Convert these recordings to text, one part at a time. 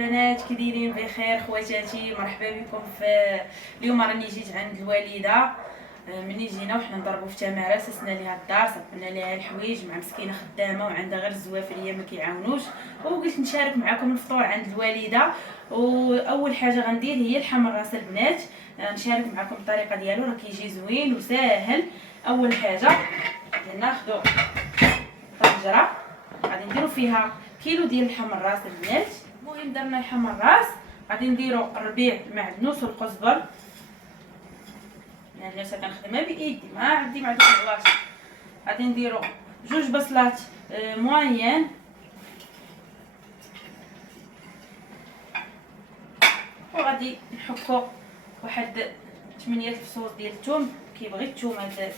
البنات، كي دايرين؟ بخير خواتاتي، مرحبا بكم. في اليوم راني جيت عند الوالده. مني جينا وحنا نضربوا في تماره، سسنا ليها الدار، صبنا ليها الحوايج مع مسكينه خدامه وعندها غير الزوافريه ما كيعاونوش، وقلت نشارك معكم الفطور عند الوالده. واول حاجه غندير هي لحم راس البنات، نشارك معكم الطريقه ديالو، راه كيجي زوين وساهل. اول حاجه ناخذوا طنجره غادي نديروا فيها كيلو ديال لحم الراس البنات. المهم درنا لحم الراس، غادي نديروا الربيع المعدنوس والقزبر. يعني الناس كنخدمها بايدي، ما عندي مع داك البلاصه. غادي نديروا جوج بصلات موين، وغادي نحكوا واحد 8 الفصوص ديال الثوم، كيبغي الثوم هذا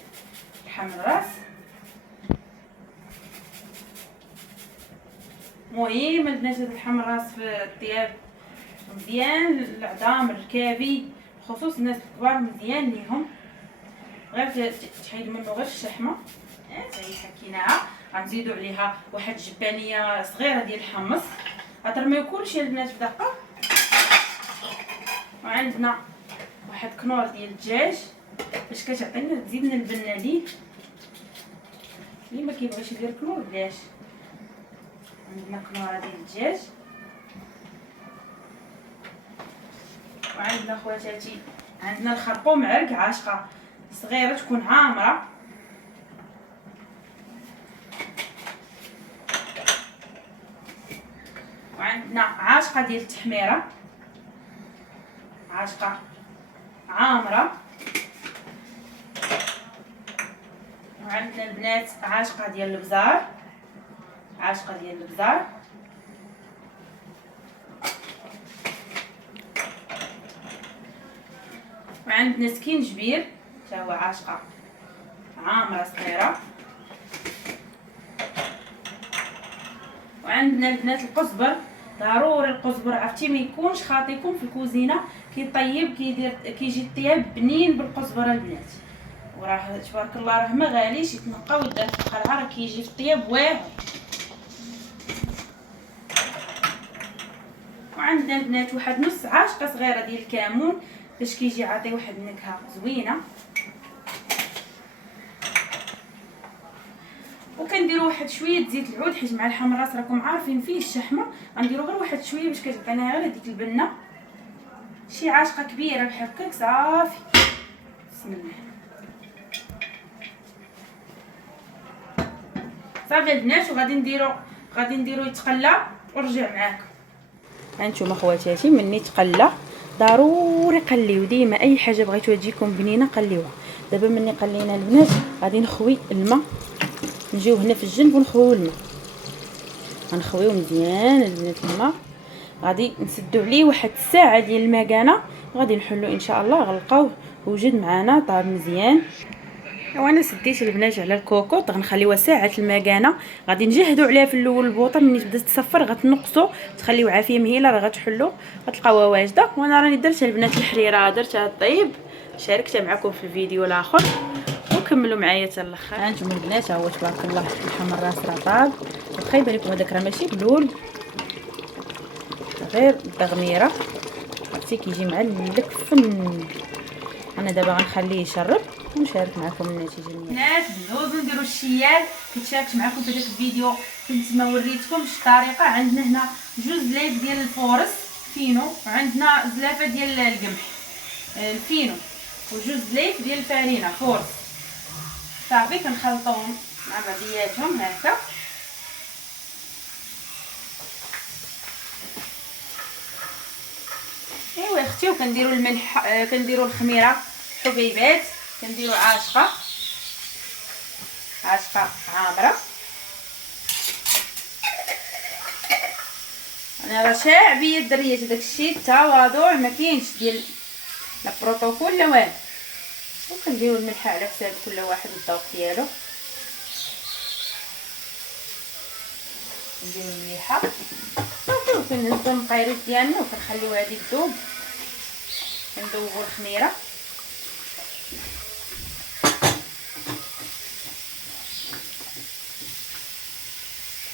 لحم الراس. مهم البنات هاد لحم الراس في الطياب مزيان، العظام الركابي بخصوص الناس الكبار مزيان ليهم، غير تحيد منه غير الشحمه. هي حكيناها. غنزيدوا عليها واحد الجبانيه صغيره ديال الحمص، غترميو كلشي البنات بدقه. وعندنا واحد كنور ديال الدجاج باش كتعطينا تزيدنا البنه ليه، اللي ما كيبغيش يدير كنور بلاش. عندنا كنوره ديال الدجاج، وعندنا خواتاتي عندنا الخرقوم عرق عاشقه صغيره تكون عامره، وعندنا عاشقه ديال التحميره، عاشقه عامره، وعندنا البنات عاشقه ديال البزار، عاشقه ديال البزار، وعندنا سكينجبير حتى هو عاشقه عامره صغيره، وعندنا البنات القزبر. ضروري القزبر، عرفتي ما يكونش خاطيكم في الكوزينه، كيطيب كيجي الطياب بنين بالقزبره البنات. وراه تبارك الله راه ما غاليش، يتنقى ويدار في القرعه، راه كيجي في الطياب واعر. وعندنا البنات واحد نص عاشقه صغيره ديال الكمون باش كيجي عاطي واحد النكهه زوينه. وكنديروا واحد شويه زيت العود، حيت مع اللحم الراس راكم عارفين فيه الشحمه، غنديروا غير واحد شويه باش كتعطينا غير هذيك البنه. شي عاشقه كبيره بحال هكاك صافي. بسم الله. صافي البنات، وغادي نديرو يتقلى ونرجع معاكم. هانتوما خواتاتي مني تقلى، ضروري قليو ديما اي حاجه بغيتوها تجيكم بنينه قليوها. دابا مني قلينا البنات غادي نخوي الماء، نجيو هنا في الجنب ونخويو الماء، غنخويو مزيان البنات الماء. غادي نسدو عليه واحد الساعه ديال المكانه، غادي نحلو ان شاء الله. غلقوه وجد معنا طاب مزيان. وانا سديت البنات على الكوكوط، غنخليوها ساعه المكانه. غادي نجهدوا عليها في الاول البوطه، ملي تبدا تصفر غتنقصوا، تخليو عافيه مهيله، راه غتحلوا غتلقاوها واجده. وانا راني درتها البنات الحريره، درتها الطيب، شاركتها معكم في الفيديو الاخر، وكملوا معايا حتى الاخر. هانتوما البنات، ها هو تبارك الله اللحم الراس راه طاب. واخا يبان لكم هذاك راه ماشي بلول، غير التغميره، عرفتي كيجي معلك فن. انا دابا غنخليه يشرب ونشارك معكم النتيجه. البنات ندوزو نديرو الشيال، كنت شاركت معكم في داك الفيديو، كنت ما وريتكمش الطريقه. عندنا هنا جوج زلايف ديال الفورس فينو، وعندنا زلافه ديال القمح الفينو، وجوج زلايف ديال الفارينه فورس. صافي كنخلطوهم مع بعضياتهم هكا. ايوا اختي، وكنديروا الملح، كنديروا الخميره حبيبات، كنديروا عاشقه عامره. انا راه شعبيه الدريات، داكشي التواضع ما كاينش ديال لا بروتوكول لا والو. وكنديروا الملح على حساب كل واحد والذوق ديالو. نديروا المليحه صافي، وكنهزوا المقيريط ديالنا وكنخليو هذه تذوب. كندوبوا الخميره،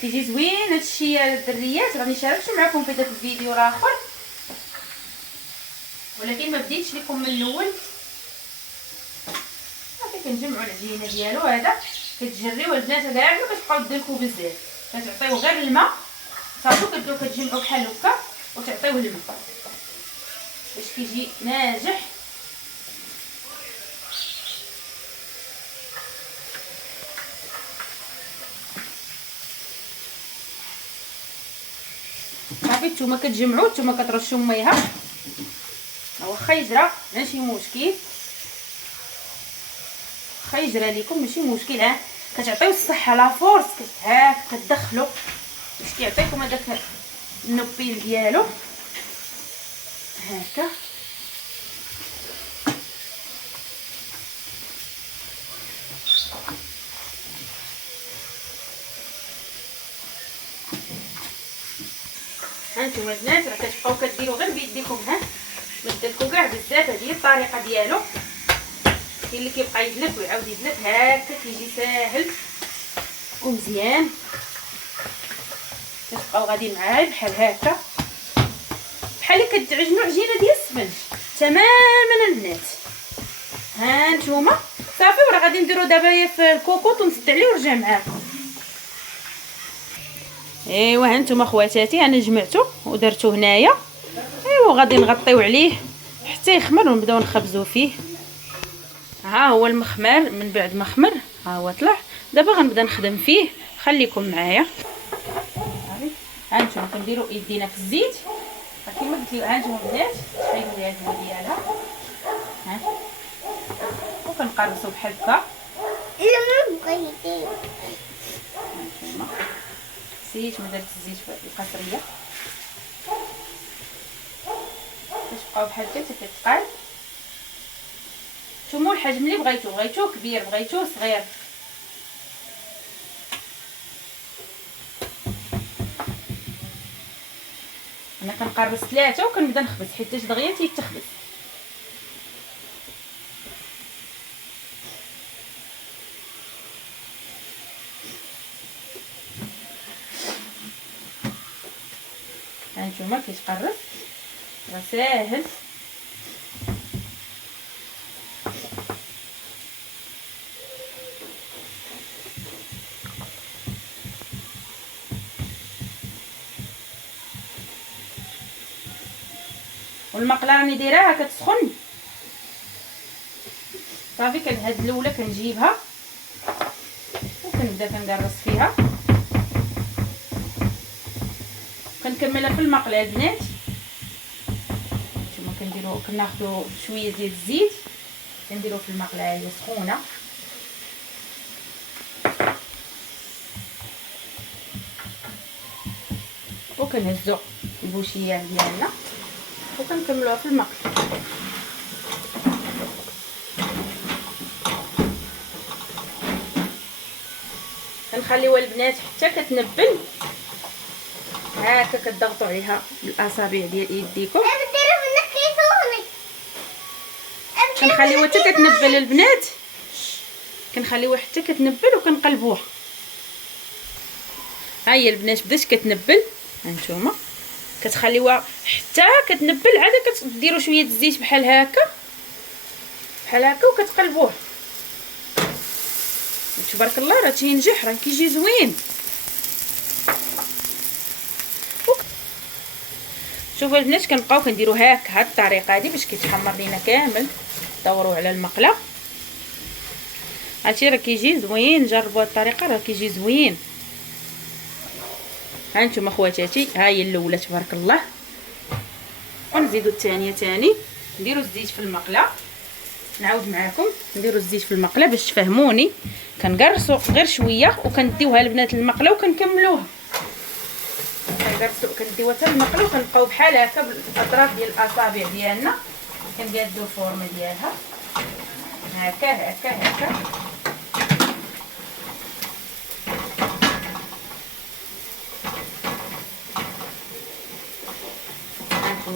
كيجي زوين هادشي يا الدريات. راني شاركت معكم في داك الفيديو راه اخر، ولكن ما بديتش لكم من الاول. صافي كنجمعوا العجينه ديالو هذا، كتجريوه البنات كاع ما كتبقاو ديركو بزاف، كتعطيوه غير الماء صافي. كتبداو كتجمعوا بحال هكا وتعطيوه الماء باش كيجي ناجح. صافي نتوما كتجمعوا، نتوما كترشوا ميها واخا يجرى ماشي مشكل، واخا يجرى لكم ماشي مشكل. ها كتعطيو الصحه لا فورس هاك كتدخلوا باش كيعطيكم هذاك النوبيل ديالو هكا. هانتوما البنات راه كتبقاو كديروا غير بيديكم، ها ما ديركو كاع بزاف. هذه هي الطريقه ديالو. كاين اللي كيبقى يدلك ويعاود يدلك، هكا كيجي ساهل ومزيان. كتبقاو غاديين معايا بحال هكا، بحال اللي كتعجنوا عجينه ديال السفنج تماما البنات. ها نتوما صافي. وراه غادي نديرو دابا في الكوكوط ونسد عليه ونرجع معاكم. ايوا ها نتوما خواتاتي انا جمعته ودرته هنايا. ايوا غادي نغطيو عليه حتى يخمر ونبداو نخبزو فيه. ها هو المخمر. من بعد ما خمر ها هو طلع. دابا غنبدا نخدم فيه، خليكم معايا. ها نتوما كنديروا يدينا في الزيت كيما قلت لكم. ها نتوما البنات شحال ديال الهواء ديالها، ها وكنقرصوا بحال هكا. نتوما نسيت ما درت الزيت في القصريه. كتبقاو بحال هكا حتى كتقال. نتوما الحجم اللي بغيتوه كبير بغيتوه صغير. انا كنقرص 3 وكنبدا نخبز حيت دغيا تيتخبز. هانتوما كيتقرص راه ساهل. والمقله راني دايراها كتسخن صافي. هاد الاولى كنجيبها وكنبدا كنقرص فيها، كنكملها في المقله البنات. نتوما كنديروا كناخذوا شويه ديال الزيت كنديروا في المقله هي سخونه. وكنهزوا البوشيه ديالنا وكنكملوها في المقله. كنخليوها البنات حتى كتنبل. هكا كتضغطوا عليها بالاصابع ديال يديكم. كنخليوها حتى كتنبل البنات، كنخليوها حتى كتنبل وكنقلبوها. ها هي البنات بدات كتنبل. هانتوما كتخليوها حتى كتنبل، عاد كديروا شويه الزيت بحال هكا وكتقلبوها. تبارك الله راه تينجح، راه كيجي زوين. شوفوا البنات كنبقاو كنديروا هاد الطريقه هذه باش كيتحمر لينا كامل. دوروا على المقله هادشي راه كيجي زوين. جربوا هاد الطريقه راه كيجي زوين. ها نتوما خواتاتي ها هي الاولى تبارك الله. ونزيدوا الثانيه ثاني. نديروا الزيت في المقله. نعاود معكم نديروا الزيت في المقله باش تفهموني. كنقرصوا غير شويه وكنديوها البنات المقله وكنكملوها. كنقرصوا كنديوها حتى المقله وكنبقاو بحال هكا بالاطراف ديال الاصابع ديالنا كنقادو الفورمه ديالها هكا.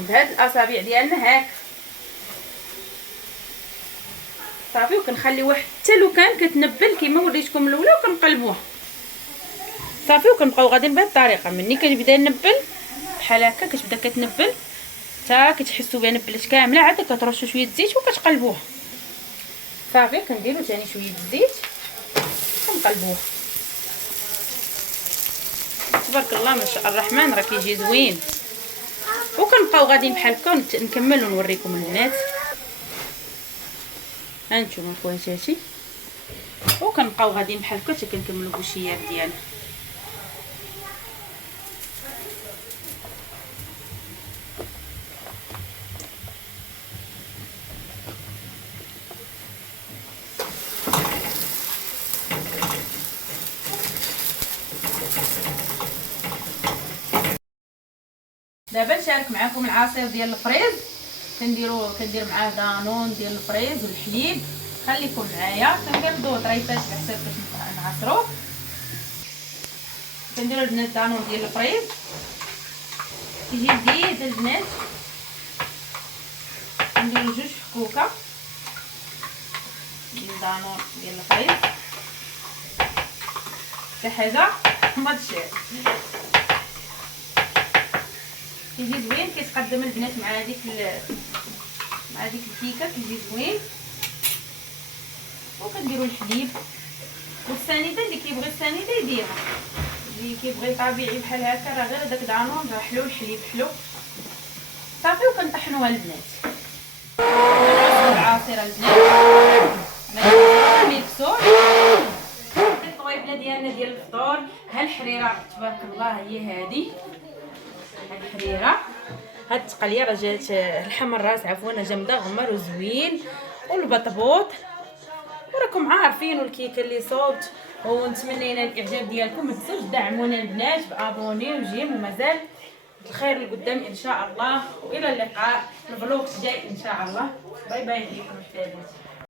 بهاد الاصابع ديالنا هكا صافي. وكنخليوها حتى لو كان كتنبل كيما وريتكم الاولى وكنقلبوها صافي. وكنبقاو غاديين بهذه الطريقه، مني كتبدا نبل بحال هكا، كتبدا كتنبل حتى كتحسوا بها نبلات كامله، عاد كترشوا شويه الزيت وكتقلبوها. صافي كنديروا ثاني شويه الزيت كنقلبوها. تبارك الله ما شاء الرحمن راه كيجي زوين. وكنبقاو غاديين بحال هكا نكمل ونوريكم البنات. هانتوما خواتاتي، وكنبقاو غاديين بحال هكا حتى كنكملوا الكوشيات ديالنا. دابا نشارك معكم العصير ديال الفريز. كندير معاه دانون ديال الفريز والحليب. خليكم معايا. كنقلبوا طريفات على حساب باش نعصروه. كنديروا البنات دانون ديال الفريز، كيجي لذيذ البنات. كنديروا 2 حكوكه ديال دانون ديال الفريز، حتى حاجه ما تشال. كيجي زوين، كيتقدم البنات مع ديك الكيكه، كيجي زوين. وكنديروا الحليب والسنيده، اللي كيبغي السنيده يديرها، اللي كيبغي طبيعي بحال هكا راه غير داك دانون راه حلو، الحليب حلو. صافي وكنطحنوها البنات. كنعصروا العصير البنات ميكسور. الطويبله ديالنا ديال الفطور. ها الحريره تبارك الله هي هذه، هاد الحريره، هاد التقليه راه جات اللحم الراس عفوا جا مدغمر وزوين، والبطبوط وراكم عارفين، والكيكه اللي صوبت. ونتمنى ينال الاعجاب ديالكم. ما تنسوش دعمونا البنات بابوني وجيم، ومازال الخير لقدام ان شاء الله. والى اللقاء، الفلوق جاي ان شاء الله. باي باي ليكم حبايباتي.